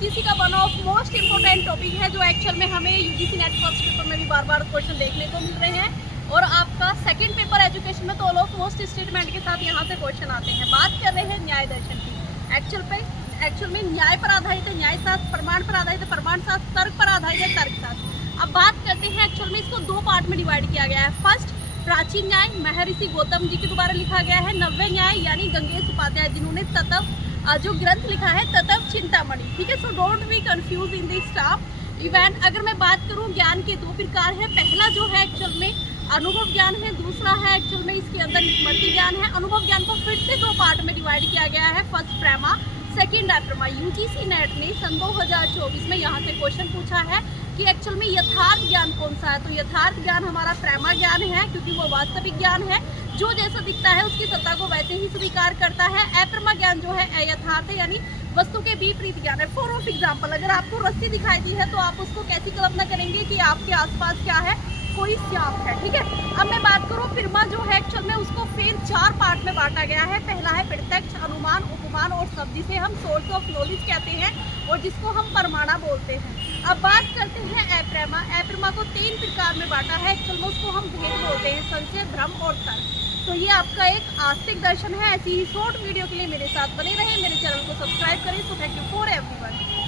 UGC का one of most important topic है, जो एक्चुअल में हमें यूजीसी नेट फर्स्ट पेपर में भी बार बार क्वेश्चन देखने को मिल रहे हैं। और आपका सेकंड पेपर एजुकेशन में तो ऑल ऑफ मोस्ट स्टेटमेंट के साथ यहाँ से क्वेश्चन आते हैं। बात कर रहे हैं न्याय दर्शन की। एक्चुअल में न्याय पर आधारित है न्याय शास्त्र, प्रमाण पर आधारित है प्रमाण शास्त्र, तर्क पर आधारित है तर्क शास्त्र। अब बात करते हैं, एक्चुअल में इसको दो पार्ट में डिवाइड किया गया है। फर्स्ट प्राचीन न्याय महर्षि गौतम जी के द्वारा लिखा गया है। नव्य न्याय यानी गंगेश उपाध्याय जिन्होंने तत्व जो ग्रंथ लिखा है तत्व चिंतामणि। ठीक है, so don't be confuse in this stuff event. अगर मैं बात करूं, ज्ञान के दो प्रकार है। पहला जो है एक्चुअल में अनुभव ज्ञान है, दूसरा है एक्चुअल में इसके अंदर स्मृति ज्ञान है। अनुभव ज्ञान को फिर से दो पार्ट में डिवाइड किया गया है, फर्स्ट प्रेमा सेकंड एप्रमा। यूजीसी नेट ने सन 2024 में यहाँ से क्वेश्चन पूछा है कि एक्चुअल में यथार्थ ज्ञान कौन सा है। तो यथार्थ ज्ञान हमारा प्रेमा ज्ञान है, क्योंकि वो वास्तविक ज्ञान है, जो जैसा दिखता है उसकी सत्ता को वैसे ही स्वीकार करता है। एप्रमा ज्ञान जो है अयथार्थ है, यानी वस्तु के विपरीत ज्ञान है। फॉर ऑफ एग्जाम्पल, अगर आपको रस्सी दिखाई दी है तो आप उसको कैसी कल्पना करेंगे कि आपके आसपास क्या है, कोई सांप है। ठीक है, अब मैं बात करूँ प्रमा जो है एक्चुअल में उसको फिर चार पार्ट में बांटा गया है। पहला है प्रत्यक्ष, अनुमान, उपमान और शब्द, जिसे हम सोर्स ऑफ नॉलेज कहते हैं और जिसको हम परमाणा बोलते हैं। अब बात करते हैं एप्रेमा। एप्रेमा को तीन प्रकार में बांटा है, एक्चुअल में उसको हम भेद बोलते हैं, संशय, भ्रम और तर्क। तो ये आपका एक आस्तिक दर्शन है। ऐसी ही शॉर्ट वीडियो के लिए मेरे साथ बने रहें, मेरे चैनल को सब्सक्राइब करें। So thank you for everyone.